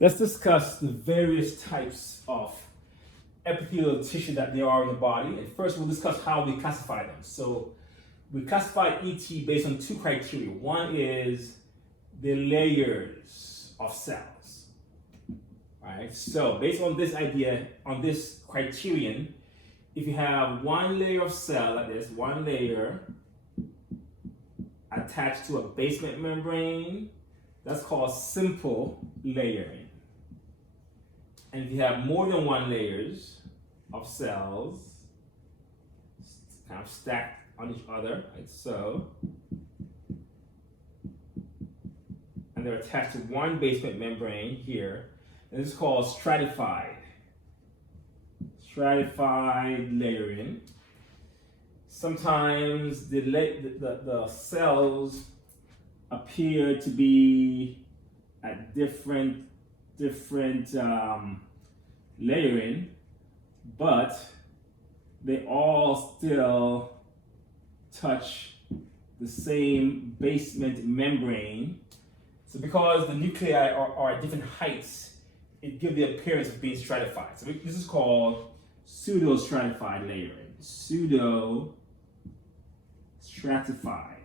Let's discuss the various types of epithelial tissue that there are in the body. And first, we'll discuss how we classify them. So, we classify ET based on two criteria. One is the layers of cells. All right. So, based on this idea, on this criterion, if you have one layer of cell like this, one layer attached to a basement membrane, that's called simple layering. And if you have more than one layers of cells kind of stacked on each other, like so, and they're attached to one basement membrane here, and this is called stratified layering. Sometimes the cells appear to be at different layering, but they all still touch the same basement membrane. So because the nuclei are at different heights, it gives the appearance of being stratified. So this is called pseudo-stratified layering. Pseudo-stratified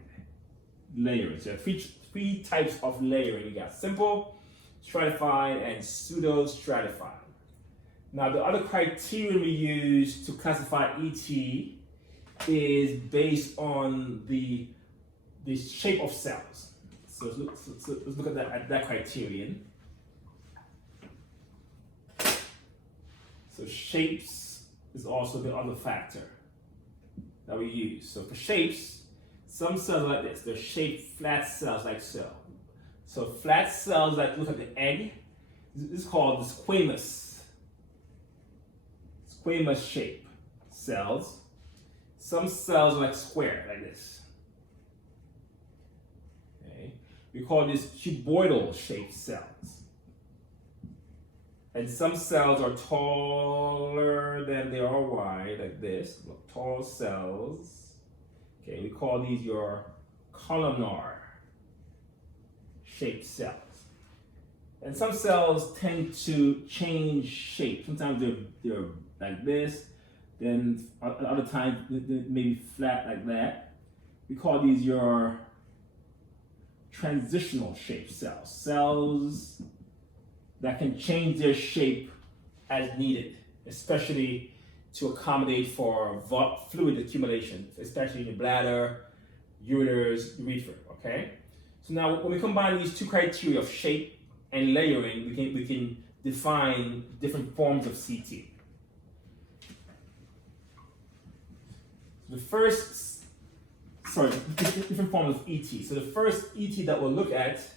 layering. So there are three types of layering. You got simple, stratified, and pseudo-stratified. Now, the other criterion we use to classify ET is based on the shape of cells. So let's look at that criterion. So shapes is also the other factor that we use. So for shapes, some cells are like this. They're shaped flat cells like so. So flat cells that look like an egg, this is called the squamous shape cells. Some cells are like square, like this. Okay. We call these cuboidal shaped cells. And some cells are taller than they are wide, like this. Tall cells. Okay, we call these your columnar shaped cells. And some cells tend to change shape. Sometimes they're like this, then other times they may be flat like that. We call these your transitional shaped cells. Cells that can change their shape as needed, especially to accommodate for fluid accumulation, especially in your bladder, ureters, urethra, okay? So now when we combine these two criteria of shape and layering, we can define different forms of CT. Different forms of ET. So the first ET that we'll look at is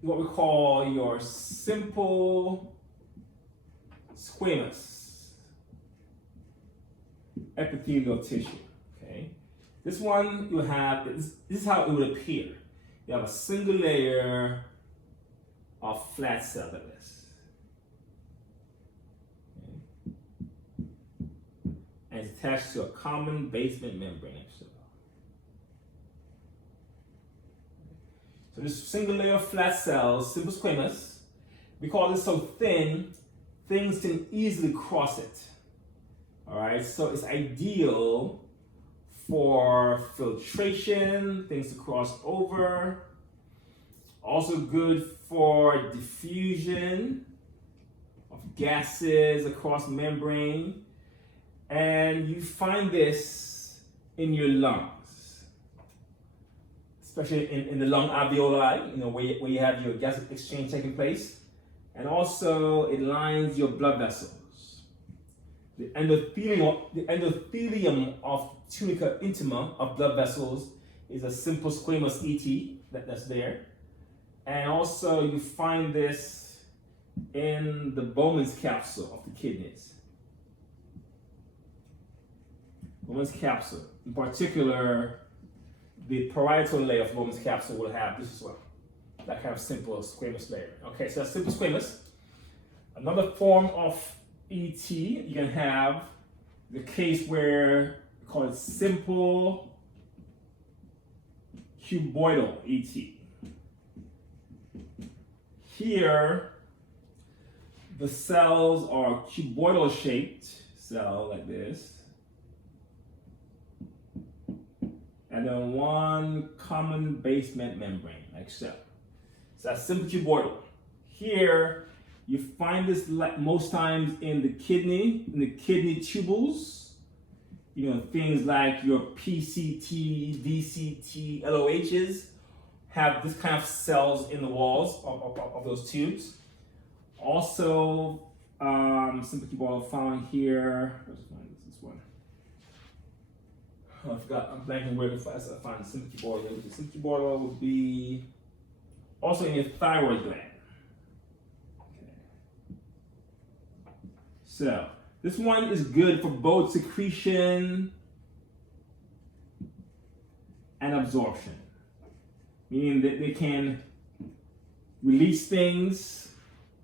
what we call your simple squamous epithelial tissue. Okay, this one you have. This is how it would appear. You have a single layer of flat cells like this, okay, and it's attached to a common basement membrane. So this single layer of flat cells, simple squamous, because it's so thin, things can easily cross it. All right, so it's ideal for filtration, things to cross over. Also good for diffusion of gases across membrane. And you find this in your lungs, especially in the lung alveoli, where you have your gas exchange taking place. And also it lines your blood vessels. The endothelium of tunica intima of blood vessels is a simple squamous ET that's there. And also you find this in the Bowman's capsule of the kidneys. Bowman's capsule, in particular, the parietal layer of Bowman's capsule will have this as well. That kind of simple squamous layer. Okay, so that's simple squamous. Another form of ET, you can have the case where we call it simple cuboidal ET. Here, The cells are cuboidal shaped cell like this. And then one common basement membrane, like so. So that's simple cuboidal. Here, you find this like most times in the kidney tubules. You know, things like your PCT, DCT, LOHs have this kind of cells in the walls of those tubes. Also, simple cuboidal found here. This one. Oh, I forgot. I'm blanking where to find the simple cuboidal. The simple cuboidal would be also in your thyroid gland. Okay. So this one is good for both secretion and absorption, meaning that they can release things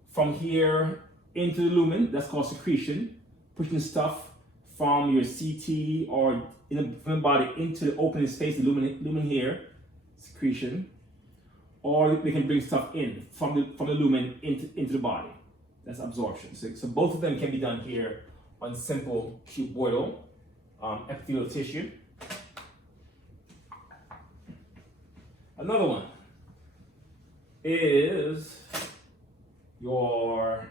from here into the lumen. That's called secretion, pushing stuff from your CT or in the body into the opening space, the lumen here, secretion, or they can bring stuff in from the lumen into the body. That's absorption. So both of them can be done here on simple cuboidal epithelial tissue. Another one is your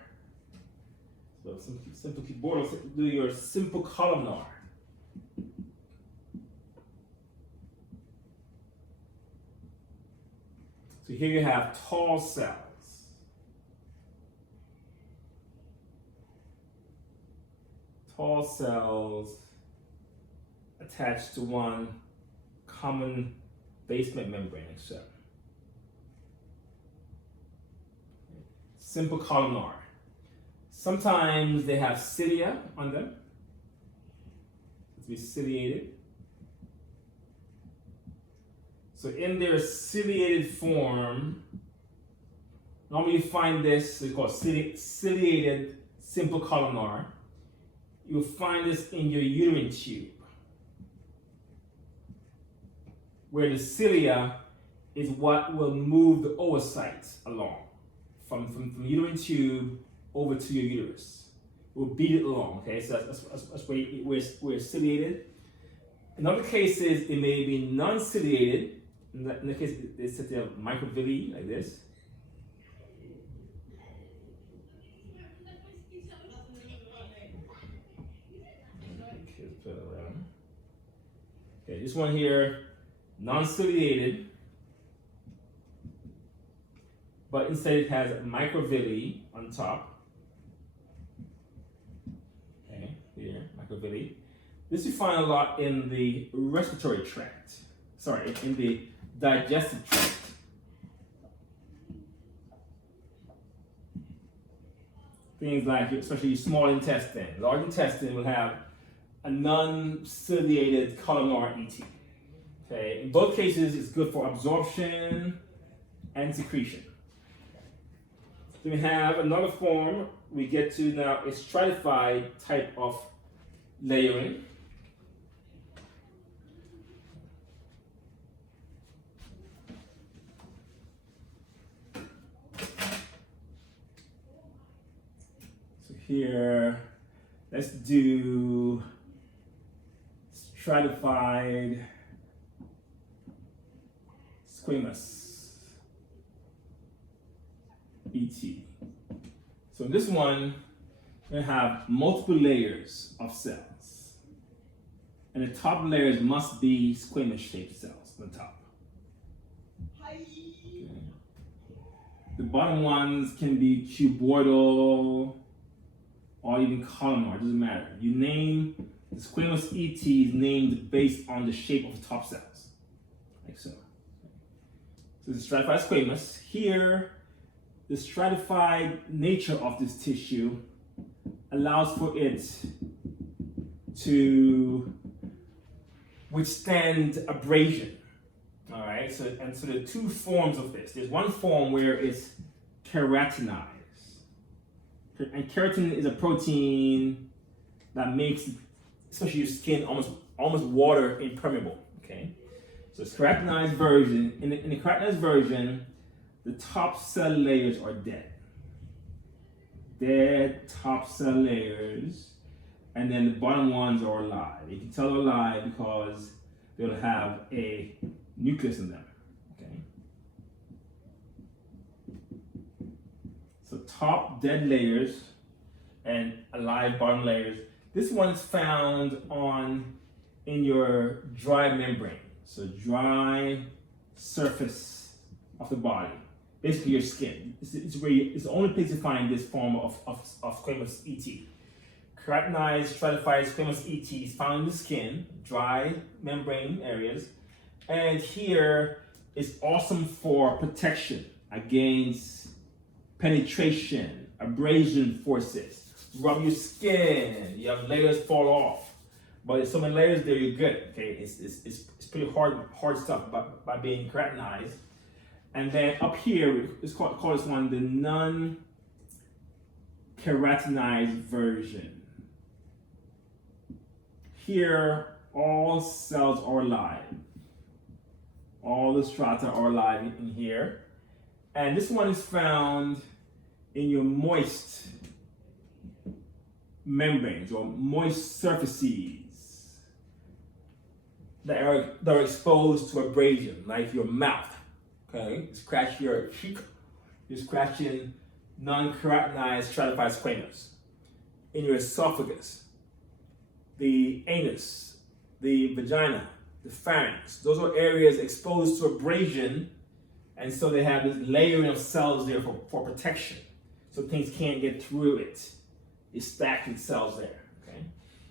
simple cuboidal, do your simple columnar. So here you have tall cells. Tall cells attached to one common basement membrane, etc. Simple columnar. Sometimes they have cilia on them. To be ciliated. So in their ciliated form, normally you find this, it's called ciliated simple columnar. You'll find this in your uterine tube, where the cilia is what will move the oocytes along from the uterine tube over to your uterus. It will beat it along, okay? So that's where it's ciliated. In other cases, it may be non-ciliated. In the case, they said they have microvilli like this. Okay, this one here, non-ciliated, but instead it has microvilli on top. Okay, here, microvilli. This you find a lot in the respiratory tract. Sorry, in the digestive tract. Things like, especially your small intestine. Large intestine will have a non-ciliated columnar ET. Okay, in both cases, it's good for absorption and secretion. Then we have another form we get to now, a stratified type of layering. So here, let's do stratified squamous ET. So in this one, we have multiple layers of cells. And the top layers must be squamous shaped cells on the top. Okay. The bottom ones can be cuboidal or even columnar, it doesn't matter. You name the squamous ET is named based on the shape of the top cells, like so. So the stratified squamous. Here, the stratified nature of this tissue allows for it to withstand abrasion. All right, so there are two forms of this. There's one form where it's keratinized. And keratin is a protein that makes, especially your skin, almost water impermeable. Okay, so it's keratinized version. In the keratinized version, the top cell layers are dead. dead top cell layers, and then the bottom ones are alive. You can tell they're alive because they'll have a nucleus in them. Okay. So top dead layers and alive bottom layers. This one's found in your dry membrane. So dry surface of the body, basically your skin. It's the only place you find this form of squamous ET. Keratinized stratified squamous ET is found in the skin, dry membrane areas, and here it's awesome for protection against penetration, abrasion forces. Rub your skin, you have layers fall off, but there's so many layers there, you're good. Okay, it's pretty hard stuff by being keratinized. And then up here, let's call this one the non-keratinized version. Here, all cells are alive. All the strata are alive in here. And this one is found in your moist membranes or moist surfaces that are exposed to abrasion, like your mouth. Okay, you scratch your cheek, you're scratching non-keratinized stratified squamous. In your esophagus, the anus, the vagina, the pharynx, those are areas exposed to abrasion, and so they have this layering of cells there for protection, so things can't get through it. It's stacked with cells there. Okay,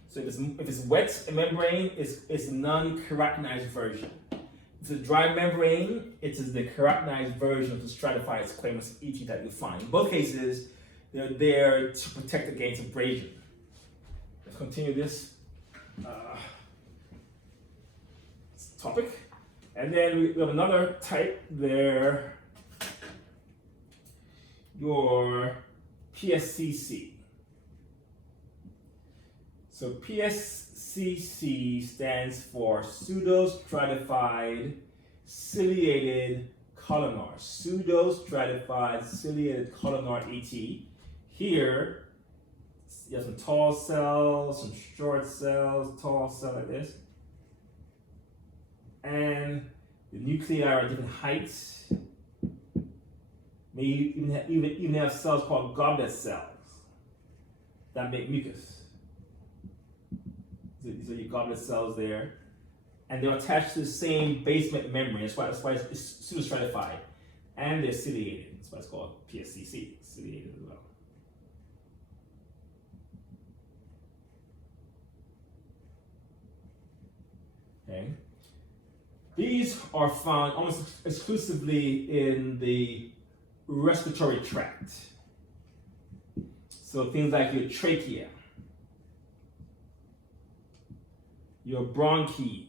so if it's wet membrane, it's non-keratinized version. If it's a dry membrane, it is the keratinized version of the stratified squamous ET that you find. In both cases, they're there to protect against abrasion. Let's continue this topic. And then we have another type there, your PSCC. So PSCC stands for pseudostratified ciliated columnar. Pseudostratified ciliated columnar ET. Here, you have some tall cells, some short cells, tall cell like this. And the nuclei are at different heights. Maybe even have cells called goblet cells that make mucus. These are your goblet cells there. And they're attached to the same basement membrane. That's why it's pseudostratified. And they're ciliated. That's why it's called PSCC, ciliated as well. Okay. These are found almost exclusively in the respiratory tract. So things like your trachea, your bronchi,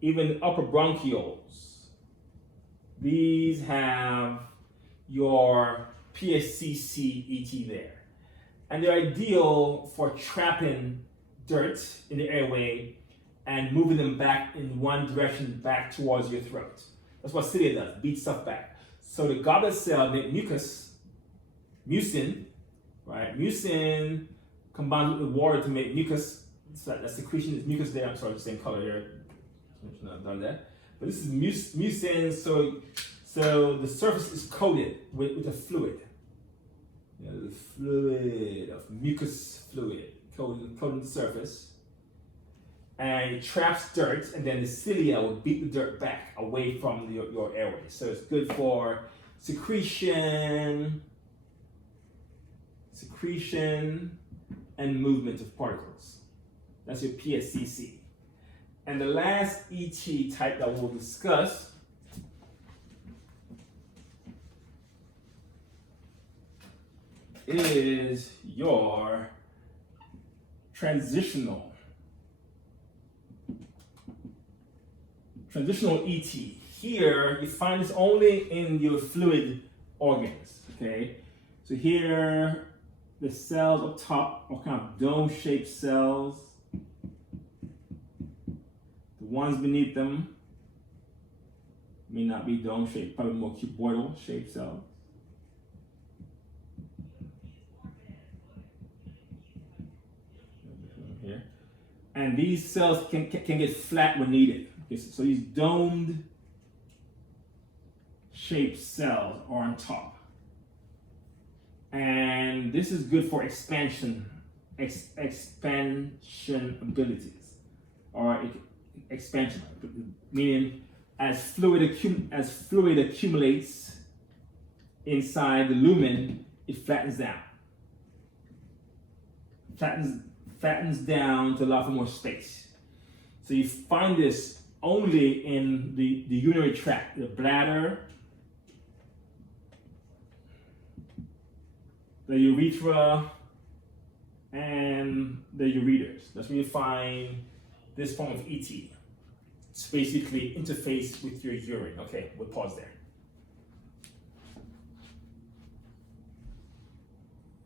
even upper bronchioles. These have your PSCC ET there. And they're ideal for trapping dirt in the airway and moving them back in one direction back towards your throat. That's what cilia does, beats stuff back. So the goblet cell make mucus, mucin, right? Mucin combines with water to make mucus. So that secretion is mucus there. I'm sorry, the same color here. I've done that. But this is mucin, so the surface is coated with a fluid. You know, the fluid of mucus fluid coating the surface. And it traps dirt, and then the cilia will beat the dirt back away from your airway. So it's good for secretion and movement of particles. That's your PSCC. And the last ET type that we'll discuss is your transitional ET. Here, you find this only in your fluid organs, okay? So here, the cells up top are kind of dome-shaped cells. The ones beneath them may not be dome-shaped, probably more cuboidal-shaped cells. And these cells can get flat when needed. Okay, so these domed shaped cells are on top. And this is good for expansion abilities, or expansion, meaning as fluid accumulates inside the lumen, it flattens down. Fattens down to allow for more space. So you find this only in the urinary tract, the bladder, the urethra, and the ureters. That's where you find this form of ET. It's basically interface with your urine. Okay, we'll pause there.